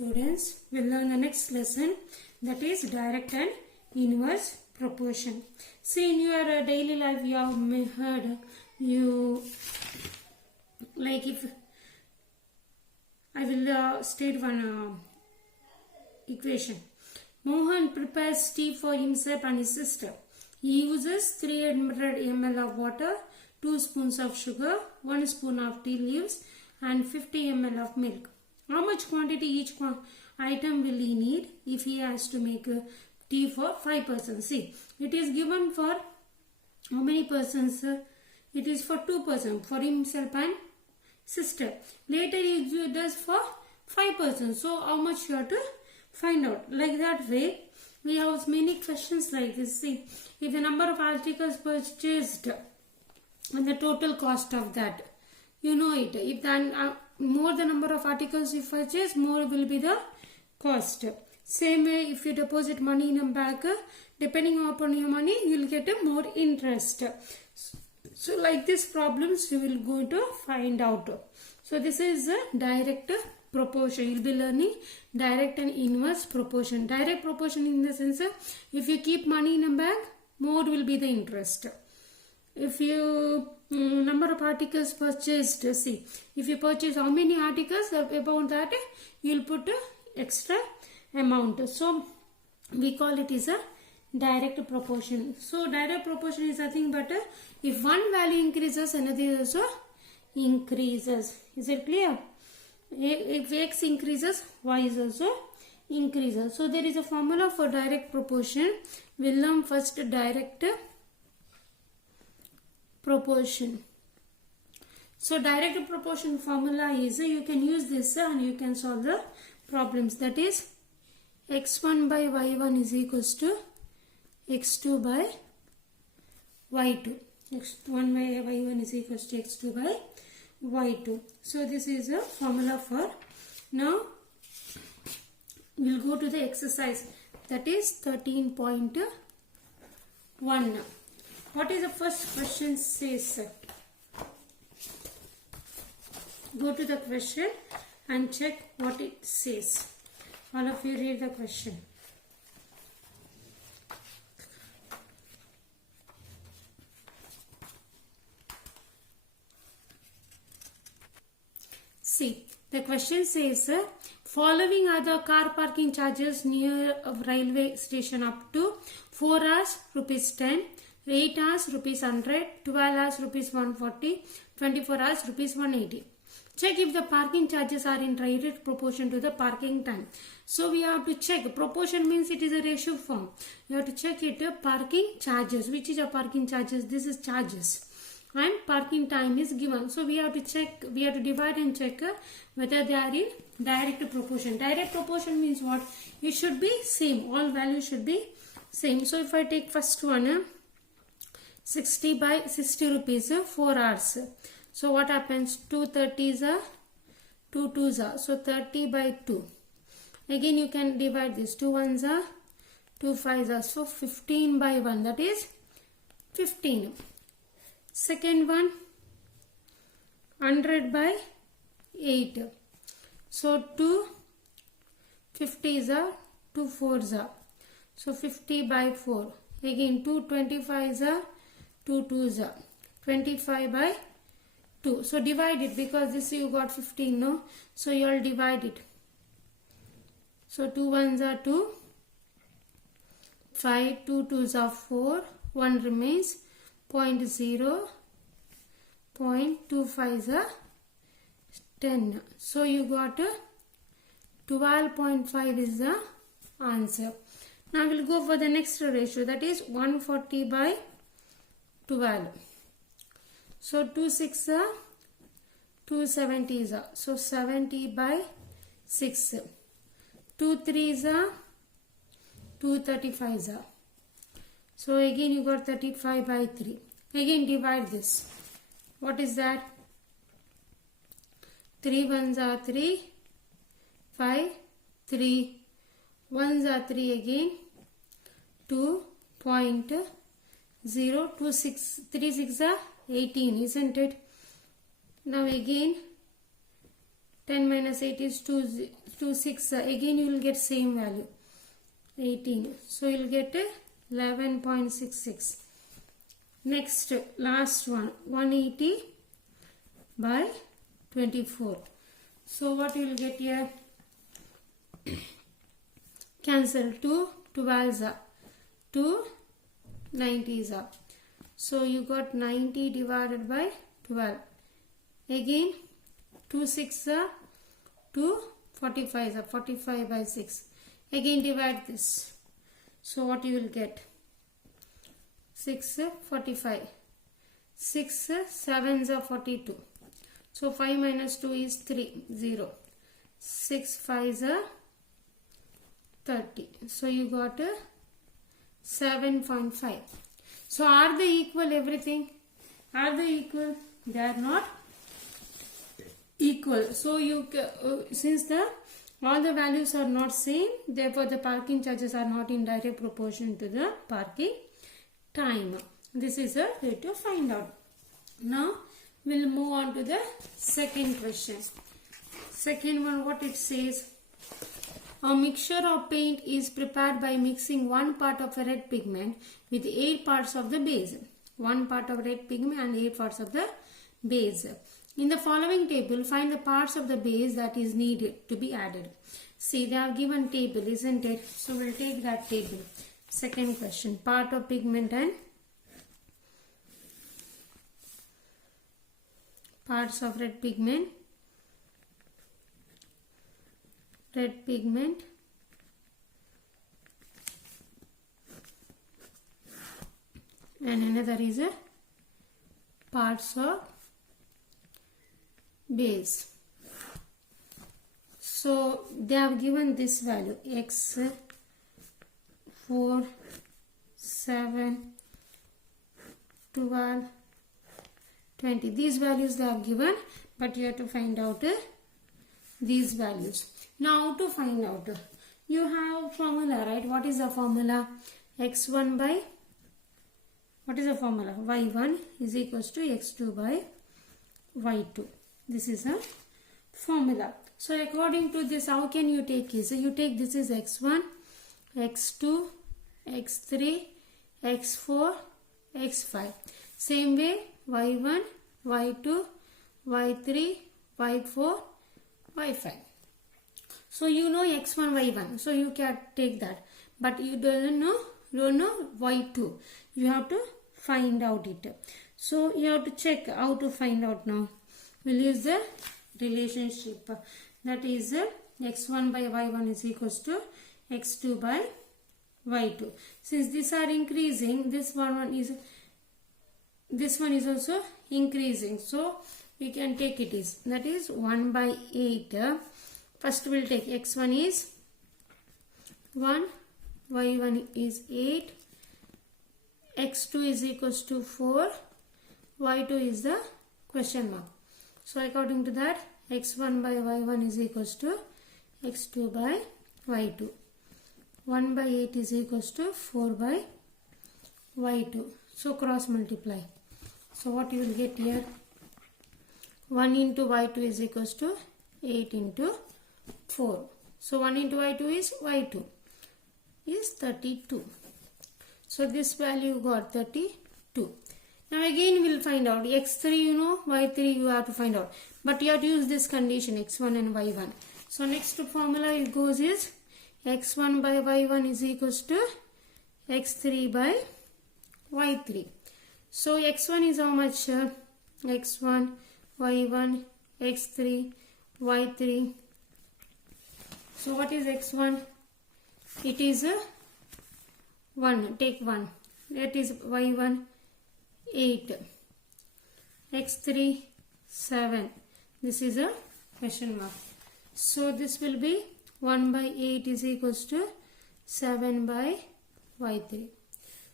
Students will learn the next lesson, that is direct and inverse proportion. See, in your daily life you have heard, like if I will state one equation. Mohan prepares tea for himself and his sister. He uses 300 ml of water, 2 spoons of sugar, 1 spoon of tea leaves and 50 ml of milk. How much quantity each item will he need if he has to make tea for 5 persons? See, it is given for how many persons? It is for 2 persons, for himself and sister. Later he does for 5 persons. So how much you have to find out? Like that way, we have many questions like this. See, if the number of articles purchased and the total cost of that, you know it. If the more the number of articles you purchase, more will be the cost. Same way, if you deposit money in a bank, depending upon your money, you will get a more interest. So like these problems you will go to find out. So this is a direct proportion. You will be learning direct and inverse proportion. Direct proportion in the sense, if you keep money in a bank, more will be the interest. If you number of articles purchased, see, if you purchase how many articles, about that you will put extra amount. So we call it is a direct proportion. So direct proportion is nothing but if one value increases, another also increases. Is it clear? If x increases, y is also increases. So there is a formula for direct proportion. We'll learn first direct proportion. So direct proportion formula is, you can use this and you can solve the problems. That is, x1 by y1 is equals to x2 by y2. x1 by y1 is equals to x2 by y2. So this is a formula for. Now we will go to the exercise, that is 13.1. What is the first question says? Go to the question and check what it says. All of you read the question. See, the question says, following are the car parking charges near a railway station up to 4 hours rupees 10, 8 hours rupees 100, 12 hours rupees 140, 24 hours rupees 180. Check if the parking charges are in direct proportion to the parking time. So we have to check. Proportion means it is a ratio form. You have to check it. Parking charges. Which is a parking charges? This is charges. And parking time is given. So we have to check. We have to divide and check whether they are in direct proportion. Direct proportion means what? It should be same. All values should be same. So if I take first one, 60 by 60 rupees, 4 hours. So what happens? 2 30s are 2 2s are. So 30 by 2. Again you can divide this. 2 1s are 2 5s are. So 15 by 1. That is 15. Second one, 100 by 8. So 2 50s are 2 4s are. So 50 by 4. Again 2 25s are 2 2s are. 25 by 2. So divide it, because this you got 15, no? So you all divide it. So 2 1s are 2, 5, 2 2s are 4, 1 remains, 0.0, 0.25s are 10. So you got 12.5 is the answer. Now we'll go for the next ratio, that is 140 by 12. So 2 6 are 2 70s are. So 70 by 6. 2 3s are 2 35s are. So again you got 35 by 3. Again divide this. What is that? 3 1s are 3, 5, 3, 1s are 3 again, 2.0, 2 6, 3 6 are 18, isn't it? Now again 10 minus 8 is 2, to 6, again you will get same value, 18. So you will get 11.66. Next, last one, 180 by 24. So what you will get here? Cancel 2 12s are 2 90s are. So you got 90 divided by 12. Again 2 6 are 2 45s are 45 by 6. Again divide this. So what you will get? 6 45. 6 7s are 42. So 5 minus 2 is 3 0. 6 5s are 30. So you got 7.5. So are they equal everything? Are they equal? They are not equal. So you since all the values are not same, therefore the parking charges are not in direct proportion to the parking time. This is a way to find out. Now we'll move on to the second question. Second one, what it says: a mixture of paint is prepared by mixing 1 part of a red pigment with 8 parts of the base. 1 part of red pigment and 8 parts of the base. In the following table, find the parts of the base that is needed to be added. See, they have given table, isn't it? So we'll take that table. Second question, part of pigment and parts of red pigment. Red pigment and another is a parts of base. So they have given this value x 4 7 12 20. These values they have given, but you have to find out these values. Now to find out, you have formula, right? What is the formula? X1 by, what is the formula? Y1 is equals to X2 by Y2. This is a formula. So according to this, how can you take it? So you take this is X1, X2, X3, X4, X5. Same way Y1, Y2, Y3, Y4, Y5. So you know X1, Y1. So you can take that. But you don't know Y2. You have to find out it. So you have to check how to find out now. We'll use the relationship. That is X1 by Y1 is equals to X2 by Y2. Since these are increasing, this one is also increasing. So we can take it is, that is 1 by 8. First we'll take X1 is 1, Y1 is 8, X2 is equals to 4, Y2 is the question mark. So according to that, X1 by Y1 is equals to X2 by Y2. 1 by 8 is equals to 4 by Y2. So cross multiply. So what you will get here? 1 into Y2 is equals to 8 into 4. So 1 into Y2 is 32. So this value got 32. Now again we will find out X3 you know, Y3 you have to find out. But you have to use this condition X1 and Y1. So next formula it goes is X1 by Y1 is equals to X3 by Y3. So X1 is how much? X1, Y1, X3, Y3. So what is X1? It is 1. Take 1. That is Y1, 8. X3, 7. This is a question mark. So this will be 1 by 8 is equals to 7 by Y3.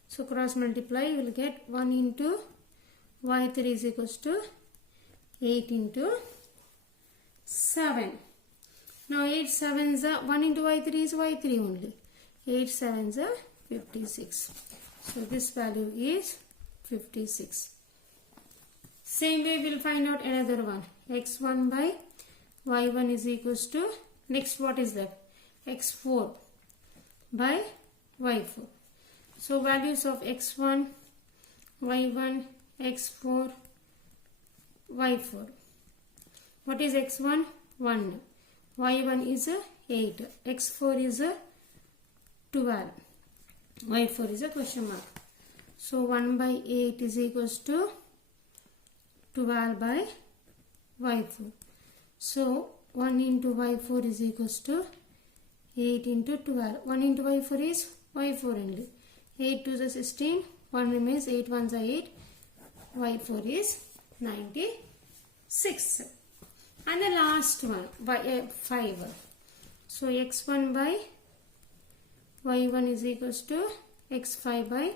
So cross multiply, you will get 1 into Y3 is equals to 8 into 7. Now 8 sevens are 1 into Y3 is Y3 only. 8 sevens are 56. So this value is 56. Same way we will find out another one. X1 by Y1 is equals to Next what is left? x4 by y4. So values of x1, y1, x4, y4. What is x1? 1. y1 is 8. x4 is 12. y4 is a question mark. So 1 by 8 is equals to 12 by y4. So 1 into y4 is equals to 8 into 12. 1 into y4 is y4 only. 8 to the 16. 1 remains. 8 ones are 8. y4 is 96. And the last one by 5. So x1 by y1 is equals to x5 by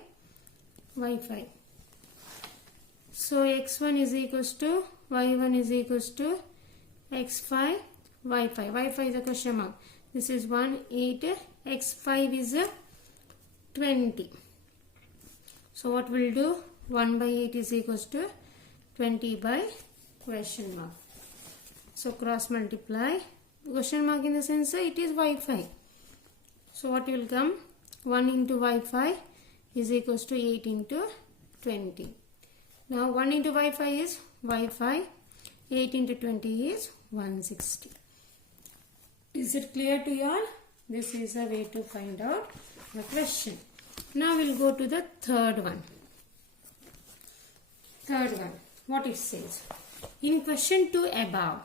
y5. So x1 is equals to y1 is equals to x5 y5. y5 is a question mark. This is 1 8. x5 is 20. So what we'll do? 1 by 8 is equals to 20 by question mark. So cross multiply. Question mark in the sense it is y5. So what will come? 1 into y5 is equals to 8 into 20. Now 1 into y5 is y5. 8 into 20 is 160. Is it clear to you all? This is a way to find out the question. Now we'll go to the third one. Third one. What it says? In question 2 above,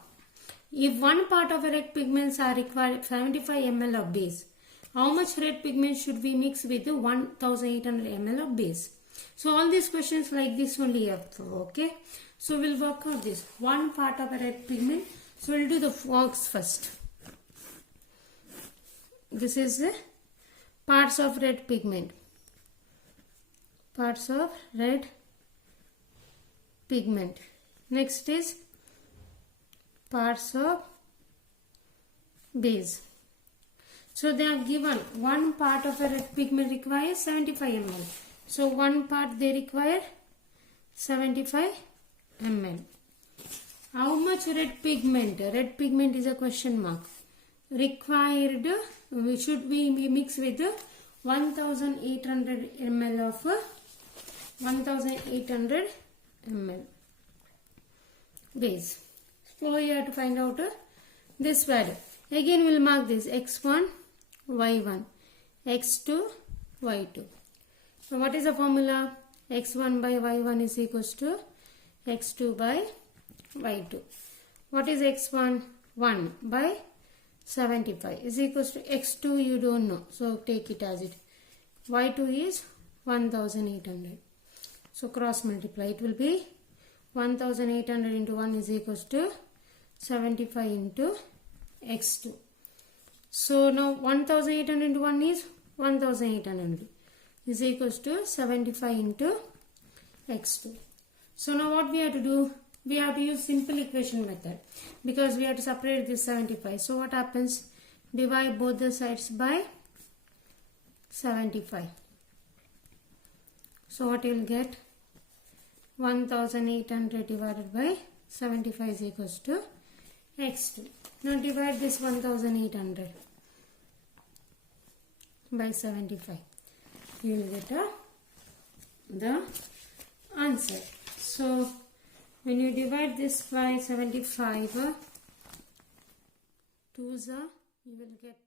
if one part of a red pigments are required 75 ml of base, how much red pigment should we mix with the 1800 ml of base? So all these questions like this only have to, okay? So we'll work out this. One part of a red pigment. So we'll do the works first. This is the parts of red pigment. Parts of red pigment. Next is parts of base. So they have given one part of a red pigment requires 75 ml. So one part they require 75 ml. How much red pigment? Red pigment is a question mark. Required, should we mix with 1800 ml of 1800 ml base. So you have to find out this value. Again we'll mark this x1, y1, x2, y2. So what is the formula? x1 by y1 is equals to x2 by y2. What is x1? 1 by 75 is equals to x2 you don't know. So take it as it. y2 is 1800. So cross multiply. It will be 1800 into 1 is equals to 75 into x2. So now 1800 into 1 is 1800 is equals to 75 into x2. So now what we have to do? We have to use simple equation method because we have to separate this 75. So what happens? Divide both the sides by 75. So what you will get? 1800 divided by 75 is equals to x2. Now divide this 1800 by 75. You will get the answer. So when you divide this by 75, you will get